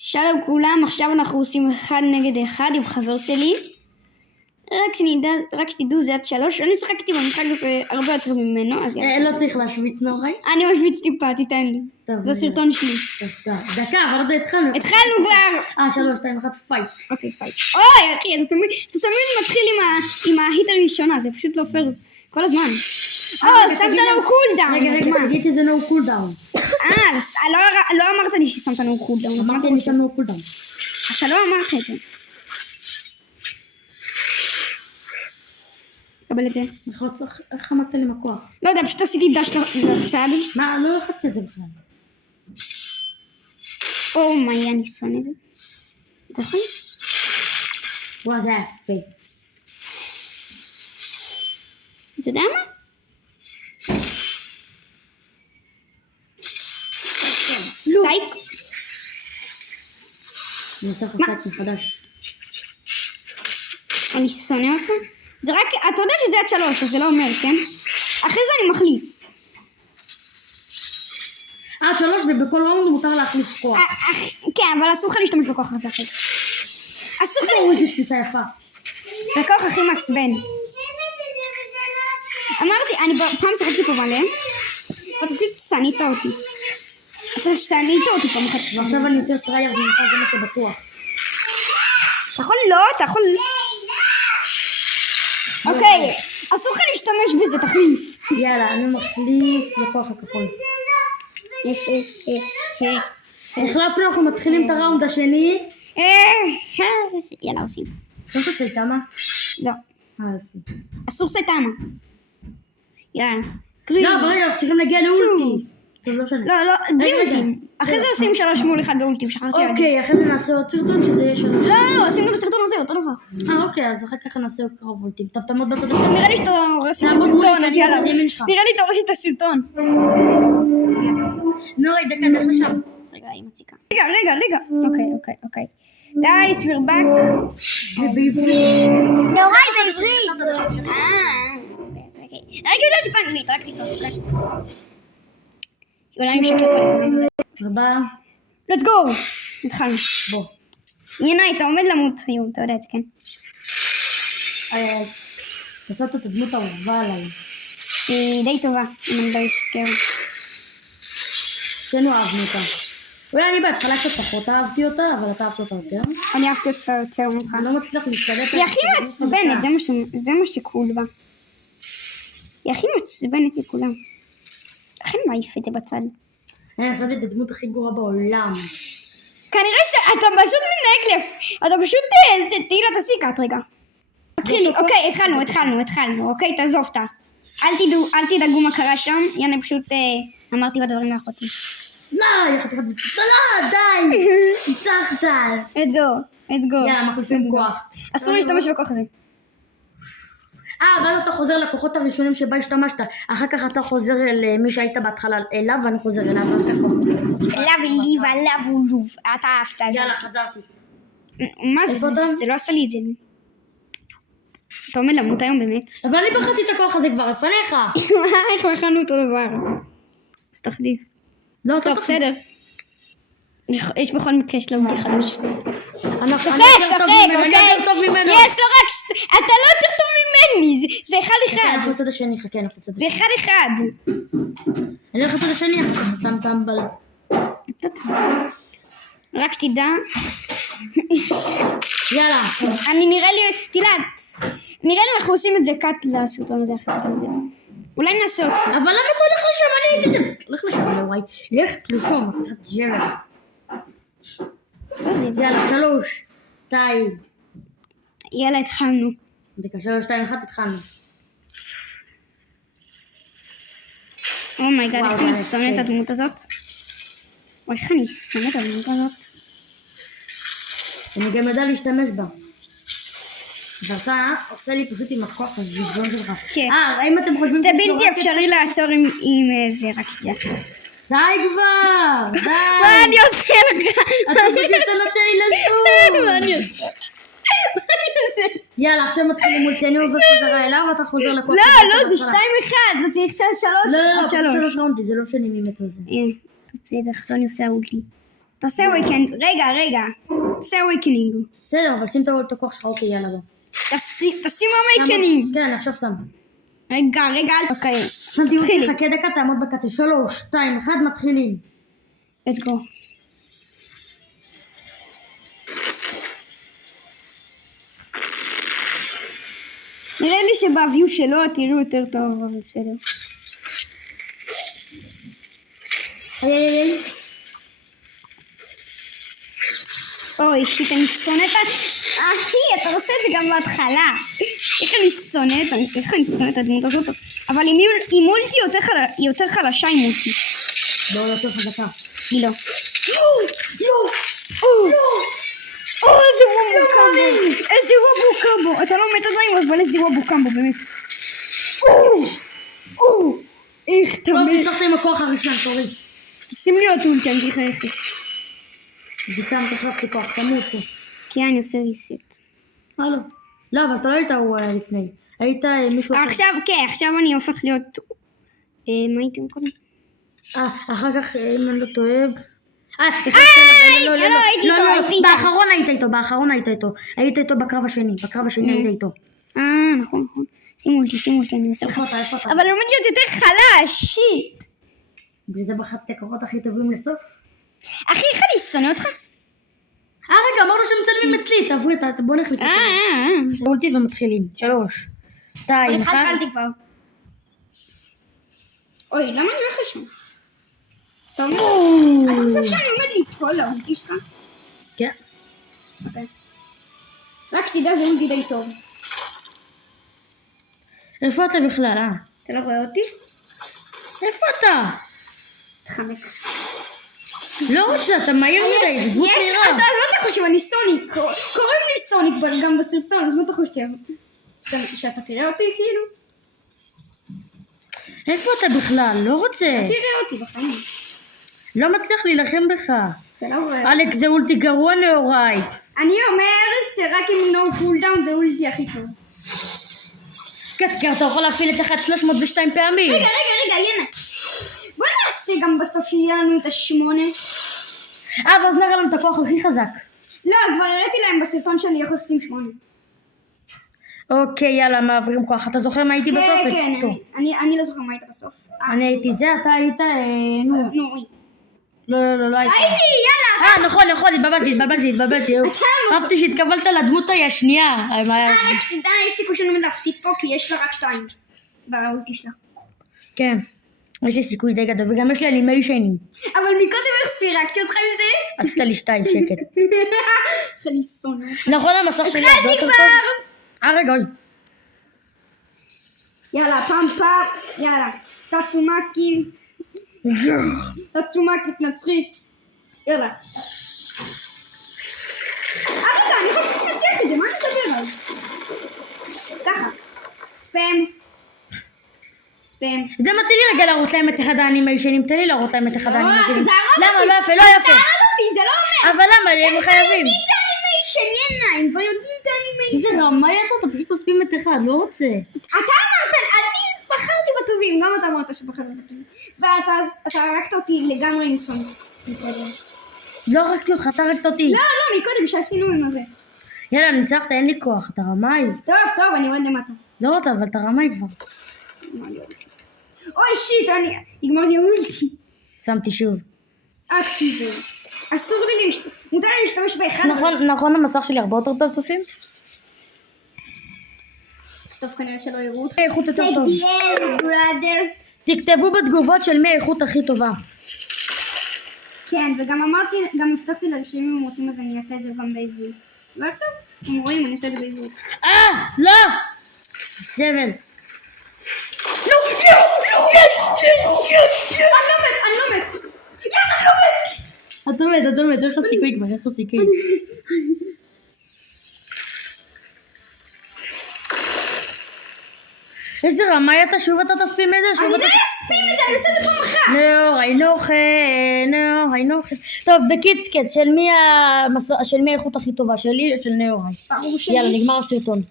שלום כולם, עכשיו אנחנו עושים 1 נגד 1 עם חבר שלי. רק שתדעו זה עד 3, אני שחקתי במשחק הזה הרבה יותר ממנו, אז לא צריך להשוויץ נוראי? אני משוויץ טיפה, תיתן לי. זה סרטון שלי. דקה, אבל עוד התחלנו. התחלנו כבר! 3, 2, 1, פייט. אוקיי, פייט. אוי אחי, אתה תמיד מתחיל עם ההיט הראשונה, זה פשוט לא פייר כל הזמן. שמת לנו קולדאון. רגע, תגיד שזה נו קולדאון. לא אמרת לי ששמת לנו קולדאון. אמרתי לי שנו קולדאון. אתה לא אמרת את זה. קבל את זה. איך עמדת לי עם הכוח? לא יודע, פשוט עשיתי דש לצד. מה? לא לחצתי את זה בכלל. מאי, אני שונא את זה. אתה יכול? וואו, זה היה יפה. אתה יודע מה? סייק. אני עושה לך סייק מחדש. אני שונא אותך. זה רק, אתה יודע שזה עד 3, אז זה לא אומר, כן? אחרי זה אני מחליף. עד 3 ובכל ראונד מותר להחליף כוח. כן, אבל אסור לך להשתמש בכוח הזה אחרי. אסור לך להשתמש. איזה תפיסה יפה. זה הכוח הכי מעצבן. אמרתי, אני פעם שחקתי פה מלא, ואתה פשוט שנית אותי. אתה שנית אותי פעם אחת. ועכשיו אני יותר טרייר ומחר זה מה שבטוח. אתה יכול... אוקיי, אסור לך להשתמש בזה, תחליף. יאללה, אני מחליף לכוח הכחול. החלפנו, אנחנו מתחילים את הראונד השני. יאללה, עושים. שמת סייטמה? לא. אסור סייטמה. יאללה. לא, אבל רגע, אנחנו צריכים להגיע לאולטי. לא, בלי אולטים. אחרי זה עושים 3 מול 1 באולטים, שכחתי להגיד. אוקיי, אחרי זה נעשה עוד סרטון שזה יהיה 3. לא, עושים גם בסרטון הזה, אותו דבר. אוקיי, אז אחר כך נעשה עוד קרוב אולטים. טוב, תעמוד בצד. נראה לי שאתה הורס את הסרטון, אז יאללה. נראה לי שאתה הורס את הסרטון. נורי, דקה, תלך לשם. רגע, היא מציקה. רגע. אוקיי. Guys, we're back. זה בעברית. נוראי, בעברית. רגע, טיפה אנגלית, רק טיפה. אולי אני משקר פה. 4. Let's go. התחלנו. בוא. ינאי, אתה עומד למות היום, אתה יודע את זה, כן? תעשת את הדמות האהובה עליי. שהיא די טובה, אם אני לא אשקר. כן, אהבנו אותה. אולי אני בהתחלה קצת פחות אהבתי אותה, אבל אתה אהבת אותה יותר. אני אהבתי אותה יותר ממך. אני לא מצליח להשתלט. היא הכי מעצבנת, זה מה שקול בה. היא הכי מעצבנת מכולם. לכן מעיף את זה בצד. אני עשיתי את הדמות הכי גרועה בעולם. כנראה שאתה פשוט מנהג אתה פשוט תהילה תעשי קאט רגע. תתחילי, אוקיי, התחלנו, אוקיי, תעזוב אותה. אל תדאגו מה קרה שם, יאנה פשוט אמרתי בדברים לאחותי. לא, יחד, לא, די, ניצחת. let's go. יאללה, מחליפים כוח. אסור להשתמש בכוח הזה. ואז אתה חוזר לכוחות הראשונים שבה השתמשת, אחר כך אתה חוזר למי שהיית בהתחלה אליו, ואני חוזר אליו, אליו, אתה אהבת. יאללה, חזרתי. מה זה לא עשה לי את זה. אתה עומד למות היום באמת. אבל אני בחרתי את הכוח הזה כבר לפניך. איך בחרנו אותו דבר. אז תחליף. לא, טוב, בסדר. יש בכל מקרה שלום חדש. צוחק, אוקיי. יש לו רק, אתה לא יותר טוב ממני, זה 1-1. אנחנו לצד השני, חכה, אנחנו לצד השני. זה 1-1. אני הולך לצד השני, טמבל. רק תדע. יאללה. אני נראה לי, תהילה, נראה לי אנחנו עושים את זה קאט לסרטון הזה. אולי נעשה אותו. אבל למה אתה הולך לשם? אני הייתי שם. הולך לשם, וואי. לך לשם, אנחנו הולכת ג'בר. יאללה, 3. תאי. יאללה, התחלנו. דקה, 3, 2, 1, התחלנו. אומייגאד, איך אני שונא את הדמות הזאת? איך אני שונא את הדמות הזאת? אני גם יודע להשתמש בה. ואתה עושה לי פשוט עם הכוח הזיזון שלך. כן. האם אתם חושבים... זה בלתי אפשרי לעצור עם זה, רק שנייה. די כבר! די! מה אני עושה לך? אתה פשוט נותן לי לזוז! מה אני עושה? יאללה, עכשיו מתחילים מול אני עובר חזרה אליו ואתה חוזר לכוח. לא, זה 2-1, זה צריך 3. לא, 3 ראונדים, זה לא משנה מי מת על זה. בסדר, עכשיו אני עושה אולטי. תעשה וויקנד, רגע, תעשה וויקנינג. בסדר, אבל שים את הכוח שלך, אוקיי, יאללה בוא. תשים וויקנינג. כן, עכשיו שם. רגע, אוקיי. שמתי אותי, חכה דקה, תעמוד בקצה. 3, 2, 1, מתחילים. let's go. נראה לי שבאביו שלו תראו יותר טוב, אבל בסדר. היי. אוי, שיט, אני שונאת... אחי, אתה עושה את זה גם בהתחלה. איך אני שונאת את הדמות הזאת. אבל עם מולטי היא יותר חלשה עם מולטי. לא, יותר חזקה. היא לא. לא! איזה וובו קמבו. אתה לא מת עדיין, אבל איזה וובו קמבו, באמת. איך טוב, תמיד. ניצחת עם הכוח הראשון, תורי. שים לי אותו, כי אני צריך ללכת. ושם תחלפתי כוח, תמות פה. כי אני עושה ריסט. לא, אבל אתה לא היית הוא לפני. היית מישהו אחר. עכשיו, כן, עכשיו אני הופך להיות... מה הייתם קודם? אחר כך, אם אני לא טועה... לא, הייתי איתו. באחרון היית איתו. היית איתו בקרב השני היית איתו. נכון. שימו אותי, אני עושה לך. אבל לא מגיע יותר חלש, שיט. בגלל זה בחרתי את הכוחות הכי טובים לסוף. אחי, איך אני שונא אותך? רגע, אמרנו שמצלמים אצלי, תעברי, בוא נחליף אותי. שאולתי ומתחילים. 3, 2, 1. התחלתי כבר. אוי, למה אני הולך לשם? אתה חושב שאני עומד לפעול לאולטי שלך? כן. אוקיי. רק שתדע, זה אולטי די טוב. איפה אתה בכלל, אתה לא רואה אותי? איפה אתה? תחמק. לא רוצה, אתה מהיר מדי, זה דמות מהירה. אז מה אתה חושב? אני סוניק. קוראים לי סוניק גם בסרטון, אז מה אתה חושב? שאתה תראה אותי כאילו? איפה אתה בכלל? לא רוצה. תראה אותי בחיים. לא מצליח להילחם בך. אתה לא רואה. אלכס, זה אולטי גרוע נאוריי. אני אומר שרק עם נו קולדאון זה אולטי הכי טוב. קטקר, אתה יכול להפעיל את 302 פעמים. רגע, יאנה. בוא נעשה גם בסוף שיהיה לנו את 8. ואז נראה לנו את הכוח הכי חזק. לא, כבר הראיתי להם בסרטון שלי איך עושים 8. אוקיי, יאללה, מעבירים כוח. אתה זוכר מה הייתי בסוף? כן, אני לא זוכר מה היית בסוף. אני הייתי זה, אתה היית... לא הייתי. הייתי, יאללה. נכון, התבלבלתי. חשבתי שהתקבלת לדמות השנייה. רק שתדע, יש סיכוי שאני עומד להפסיד פה, כי יש לה רק 2. באולטי שלה. כן, יש לי סיכוי די גדול, וגם יש לי אנימיישנים. אבל מקודם איך פירקתי אותך עם זה? עשית לי 2 שקט. אני שונא. נכון, המסך שלי הרבה יותר טוב. רגע, אוי. יאללה, יאללה. תצומקי, תנצחי. יאללה. רגע, אני חושבת שנצליח את זה, מה אני מדבר עליו? ככה. ספאם. זה מתאים לי רגע להראות להם את אחד האנימיישנים, תן לי להראות להם את אחד האנימיישנים. למה? לא יפה. זה לא אומר. אבל למה? הם חייבים. הם כבר יודעים את האנימיישן. איזה רמה אתה פשוט מספים את אחד, לא רוצה. אתה אמרת, אני בחרתי בטובים, גם אתה אמרת שבחרת בטובים. ואתה הרגת אותי לגמרי עם סוניק. לא הרגתי אותך, אתה הרגת אותי. לא, מקודם שעשינו עם זה. יאללה, ניצחת, אין לי כוח, אתה רמאי. טוב, אני יורד למטה. לא רוצה, אבל אתה רמאי כבר. אוי שיט, נגמר לי אולטי. שמתי שוב. אקטיבית. אסור לי מותר לי להשתמש באחד. נכון, המסך שלי הרבה יותר טוב צופים? טוב, כנראה שלא יראו אותך. איכות יותר טוב. brother. תכתבו בתגובות של מי האיכות הכי טובה. כן, וגם אמרתי, גם הבטחתי להם שאם הם רוצים אז אני אעשה את זה גם בעברית. ועכשיו, אתם רואים, אני עושה את זה בעברית. לא! סבל. אני לא מת. אתה מת, איך הסיכוי כבר, איך הסיכוי. איזה רמה אתה שוב אתה תספים את זה? אני לא אספים את זה, אני עושה את זה פעם אחת. נאורי. טוב, בקיצקט, של מי האיכות הכי טובה? שלי או של נאורי? ברור שלי. יאללה, נגמר הסרטון.